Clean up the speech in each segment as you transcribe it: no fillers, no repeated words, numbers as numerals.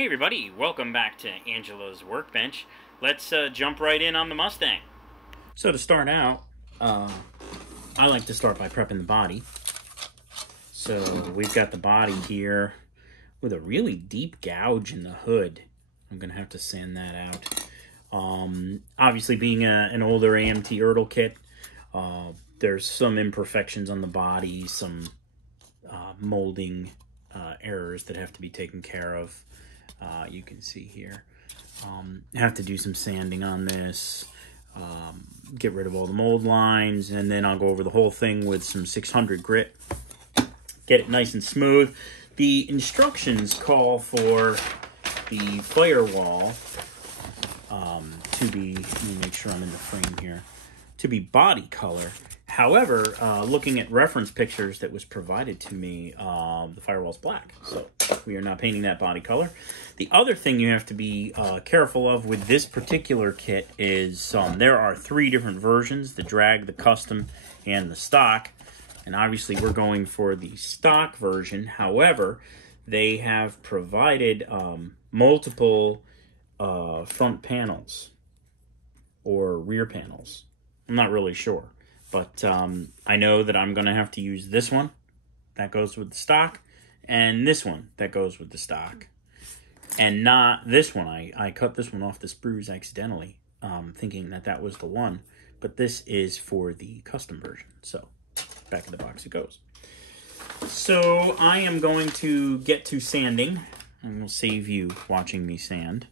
Hey everybody, welcome back to Angela's Workbench. Let's jump right in on the Mustang. So to start out, I like to start by prepping the body. So we've got the body here with a really deep gouge in the hood. I'm going to have to sand that out. Obviously being an older AMT Ertl kit, there's some imperfections on the body, some molding errors that have to be taken care of. You can see here. Have to do some sanding on this, get rid of all the mold lines, and then I'll go over the whole thing with some 600 grit. Get it nice and smooth. The instructions call for the firewall to be, let me make sure I'm in the frame here, to be body color. However, looking at reference pictures that was provided to me, the firewall's black, so we are not painting that body color. The other thing you have to be careful of with this particular kit is there are 3 different versions: the drag, the custom, and the stock. And obviously we're going for the stock version. However, they have provided multiple front panels or rear panels. I'm not really sure. But I know that I'm going to have to use this one that goes with the stock, and this one that goes with the stock, and not this one. I cut this one off the sprues accidentally, thinking that that was the one, but this is for the custom version. So back in the box it goes. So I am going to get to sanding, and we'll save you watching me sand.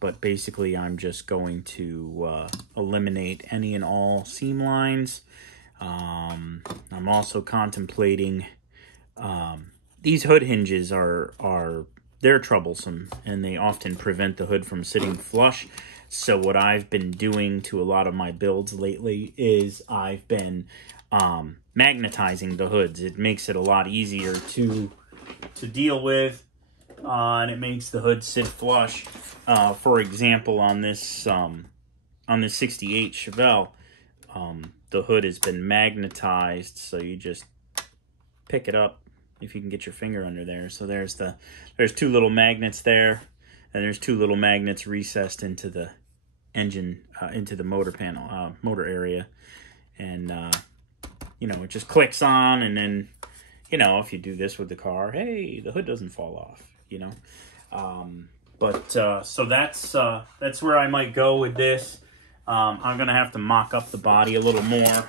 But basically, I'm just going to eliminate any and all seam lines. I'm also contemplating, these hood hinges they're troublesome, and they often prevent the hood from sitting flush. So what I've been doing to a lot of my builds lately is I've been magnetizing the hoods. It makes it a lot easier to deal with. And it makes the hood sit flush. For example, on this 68 Chevelle, the hood has been magnetized, so you just pick it up if you can get your finger under there. So there's 2 little magnets there, and there's 2 little magnets recessed into the engine, into the motor panel, motor area, and you know, it just clicks on, and then, you know, if you do this with the car, hey, the hood doesn't fall off. You know, so that's where I might go with this. I'm gonna have to mock up the body a little more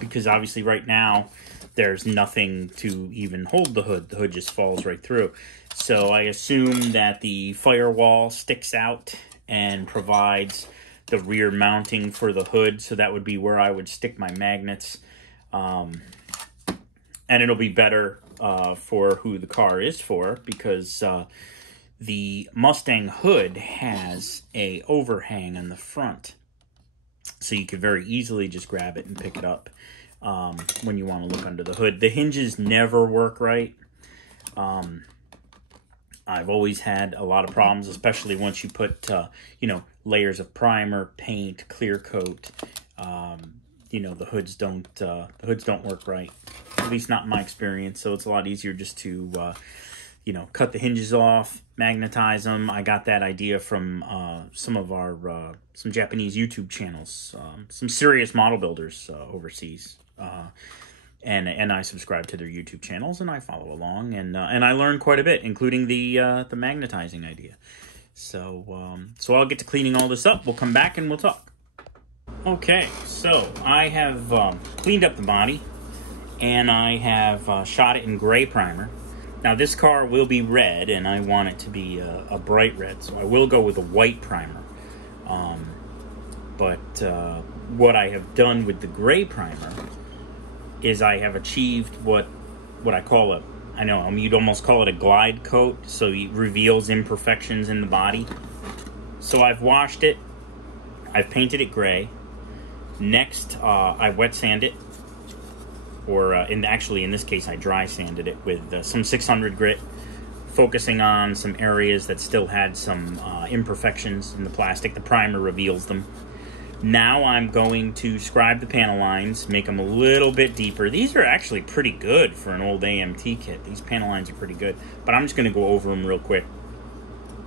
because obviously right now there's nothing to even hold the hood. The hood just falls right through. So I assume that the firewall sticks out and provides the rear mounting for the hood. So that would be where I would stick my magnets, and it'll be better for who the car is for, because the Mustang hood has a overhang on the front, so you could very easily just grab it and pick it up when you want to look under the hood. The hinges never work right. I've always had a lot of problems, especially once you put you know, layers of primer, paint, clear coat. You know, the hoods don't work right, at least not in my experience. So it's a lot easier just to you know, cut the hinges off, magnetize them. I got that idea from some of our some Japanese YouTube channels, some serious model builders overseas, and I subscribe to their YouTube channels, and I follow along, and I learned quite a bit, including the magnetizing idea. So so I'll get to cleaning all this up. We'll come back and we'll talk. Okay, so I have cleaned up the body, and I have shot it in gray primer. Now this car will be red, and I want it to be a bright red, so I will go with a white primer. But what I have done with the gray primer is I have achieved what I call you'd almost call it a glide coat, so it reveals imperfections in the body. So I've washed it, I've painted it gray. Next, I wet sand it, or actually in this case I dry sanded it with some 600 grit, focusing on some areas that still had some imperfections in the plastic. The primer reveals them. Now I'm going to scribe the panel lines, make them a little bit deeper. These are actually pretty good for an old AMT kit. These panel lines are pretty good. But I'm just going to go over them real quick.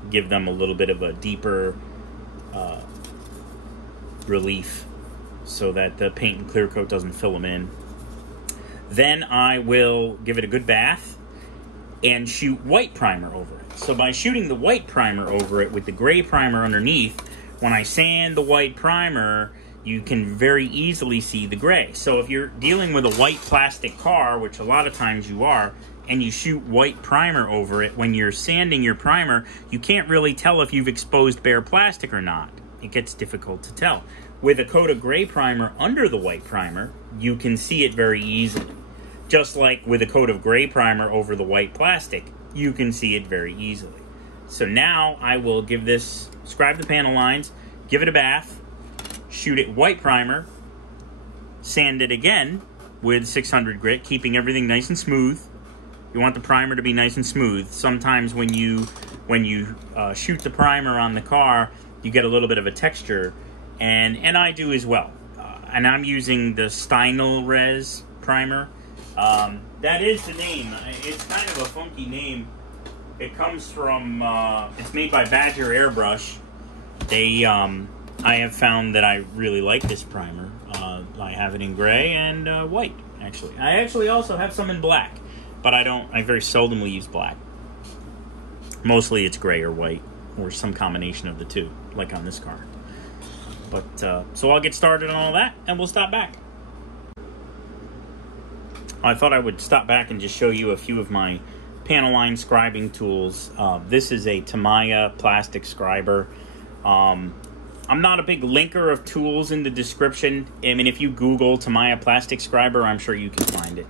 Give them a little bit of a deeper relief so that the paint and clear coat doesn't fill them in. Then I will give it a good bath and shoot white primer over it. So by shooting the white primer over it with the gray primer underneath, when I sand the white primer, you can very easily see the gray. So if you're dealing with a white plastic car, which a lot of times you are, and you shoot white primer over it, when you're sanding your primer, you can't really tell if you've exposed bare plastic or not. It gets difficult to tell. With a coat of gray primer under the white primer, you can see it very easily. Just like with a coat of gray primer over the white plastic, you can see it very easily. So now I will give this, scribe the panel lines, give it a bath, shoot it white primer, sand it again with 600 grit, keeping everything nice and smooth. You want the primer to be nice and smooth. Sometimes when you shoot the primer on the car, you get a little bit of a texture, and I do as well. And I'm using the Steinel Res primer. That is the name. It's kind of a funky name. It comes from, it's made by Badger Airbrush. I have found that I really like this primer. I have it in gray and white, actually. I actually also have some in black, but I very seldomly use black. Mostly it's gray or white, or some combination of the two, like on this car. But, so I'll get started on all that, and we'll stop back. I thought I would stop back and just show you a few of my panel line scribing tools. This is a Tamiya plastic scriber. I'm not a big linker of tools in the description. I mean, if you Google Tamiya plastic scriber, I'm sure you can find it.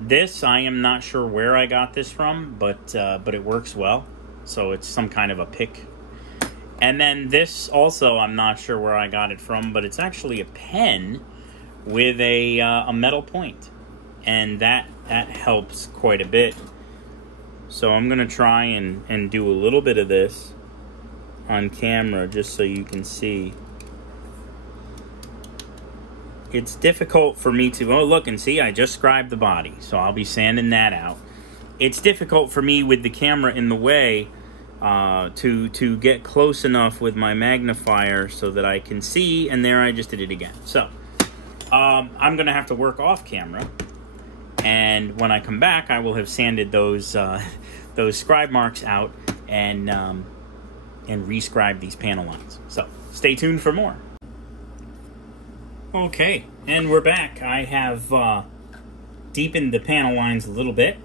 This, I am not sure where I got this from, but it works well. So it's some kind of a pick. And then this also, I'm not sure where I got it from, but it's actually a pen with a metal point. And that helps quite a bit. So I'm going to try and do a little bit of this on camera just so you can see. It's difficult for me to, oh look and see, I just scribed the body, so I'll be sanding that out. It's difficult for me with the camera in the way to get close enough with my magnifier so that I can see, and there I just did it again. So I'm going to have to work off camera. And when I come back, I will have sanded those scribe marks out and rescribe these panel lines. So stay tuned for more. Okay, and we're back. I have deepened the panel lines a little bit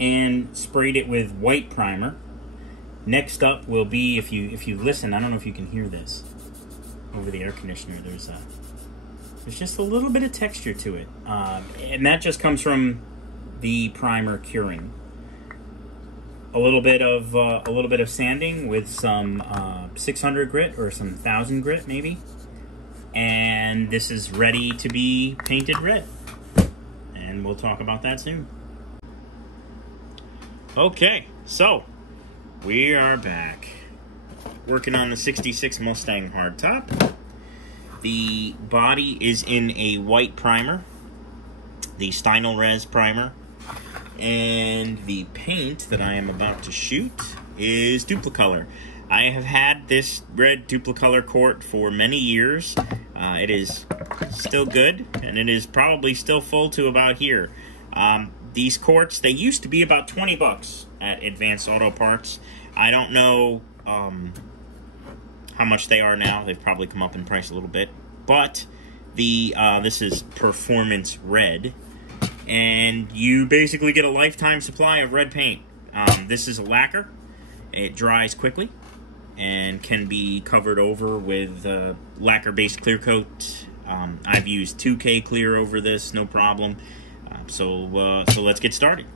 and sprayed it with white primer. Next up will be, if you listen, I don't know if you can hear this over the air conditioner. There's just a little bit of texture to it, and that just comes from the primer curing. A little bit of sanding with some 600 grit or some 1000 grit maybe, and this is ready to be painted red. And we'll talk about that soon. Okay, so we are back working on the '66 Mustang hardtop. The body is in a white primer, the Steinel Res primer, and the paint that I am about to shoot is Duplicolor. I have had this red Duplicolor quart for many years. It is still good, and it is probably still full to about here. These quarts, they used to be about 20 bucks at Advanced Auto Parts. I don't know how much they are now. They've probably come up in price a little bit. But this is Performance Red, and you basically get a lifetime supply of red paint. This is a lacquer. It dries quickly and can be covered over with lacquer-based clear coat. I've used 2K clear over this, no problem. So let's get started.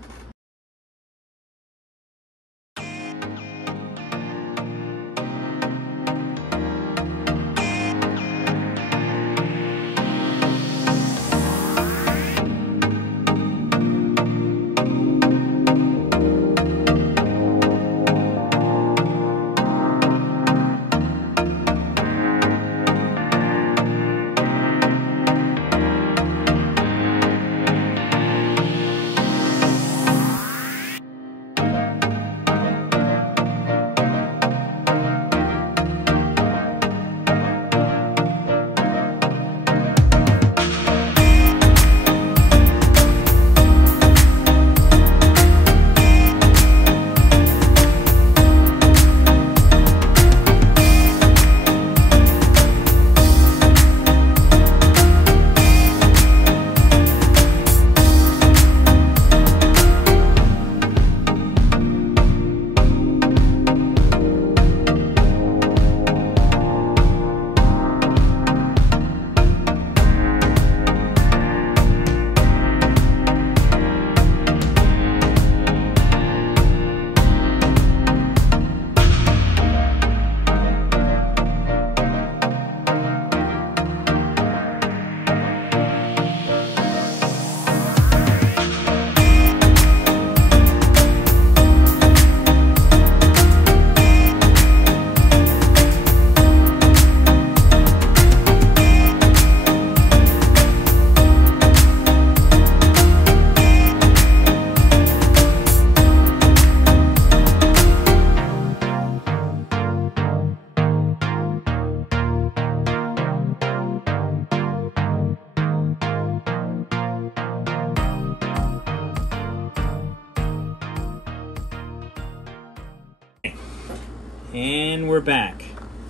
And we're back.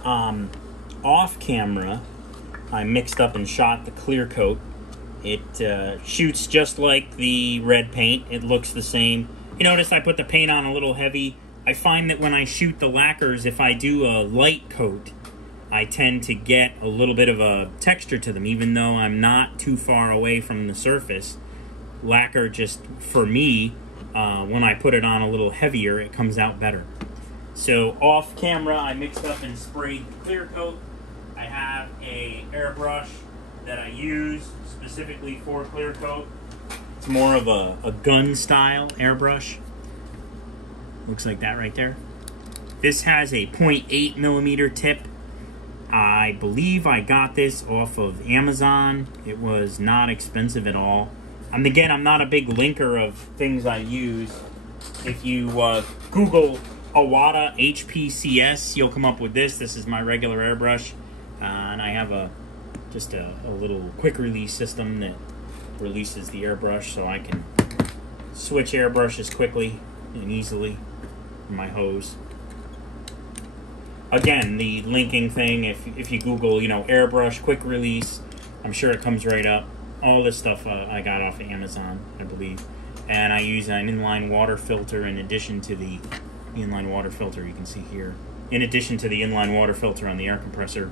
Off camera, I mixed up and shot the clear coat. It shoots just like the red paint. It looks the same. You notice I put the paint on a little heavy. I find that when I shoot the lacquers, if I do a light coat, I tend to get a little bit of a texture to them, even though I'm not too far away from the surface. Lacquer just, for me, when I put it on a little heavier, it comes out better. So off camera, I mixed up and sprayed the clear coat. I have a airbrush that I use specifically for clear coat. It's more of a gun style airbrush. Looks like that right there. This has a 0.8 millimeter tip. I believe I got this off of Amazon. It was not expensive at all. And again, I'm not a big linker of things I use. If you Google Awada HPCS, you'll come up with this. This is my regular airbrush, and I have just a little quick release system that releases the airbrush, so I can switch airbrushes quickly and easily from my hose. Again, the linking thing, if you Google, airbrush quick release, I'm sure it comes right up. All this stuff I got off of Amazon, I believe, and I use an inline water filter in addition to the inline water filter you can see here, in addition to the inline water filter on the air compressor,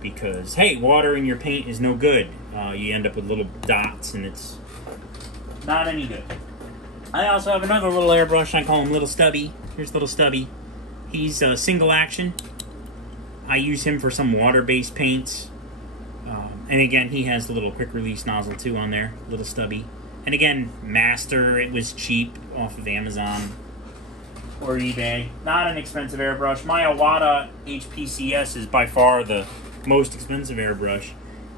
because hey, water in your paint is no good. You end up with little dots and it's not any good. I also have another little airbrush. I call him Little Stubby. Here's Little Stubby. He's single action. I use him for some water-based paints, and again, he has the little quick release nozzle too on there, Little Stubby. And again, Master, it was cheap off of Amazon or eBay. Not an expensive airbrush. My Awada HPCS is by far the most expensive airbrush,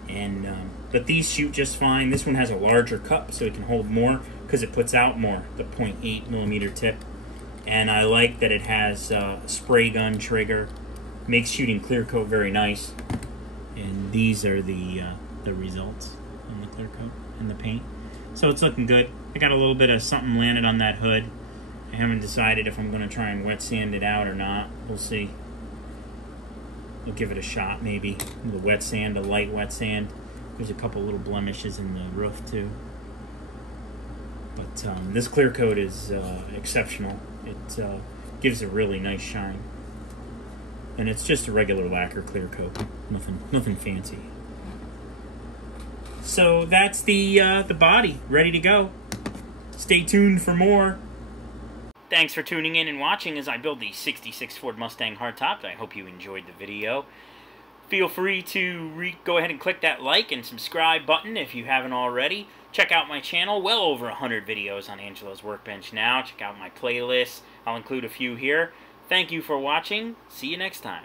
and but these shoot just fine. This one has a larger cup, so it can hold more because it puts out more, the 0.8 millimeter tip. And I like that it has a spray gun trigger. Makes shooting clear coat very nice. And these are the results on the clear coat and the paint. So it's looking good. I got a little bit of something landed on that hood. I haven't decided if I'm going to try and wet sand it out or not. We'll see. We'll give it a shot maybe. The wet sand, a light wet sand. There's a couple little blemishes in the roof too. But this clear coat is exceptional. It gives a really nice shine. And it's just a regular lacquer clear coat. Nothing fancy. So that's the body, ready to go. Stay tuned for more. Thanks for tuning in and watching as I build the 66 Ford Mustang Hardtop. I hope you enjoyed the video. Feel free to go ahead and click that like and subscribe button if you haven't already. Check out my channel, well over 100 videos on Angelo's Workbench now. Check out my playlists. I'll include a few here. Thank you for watching. See you next time.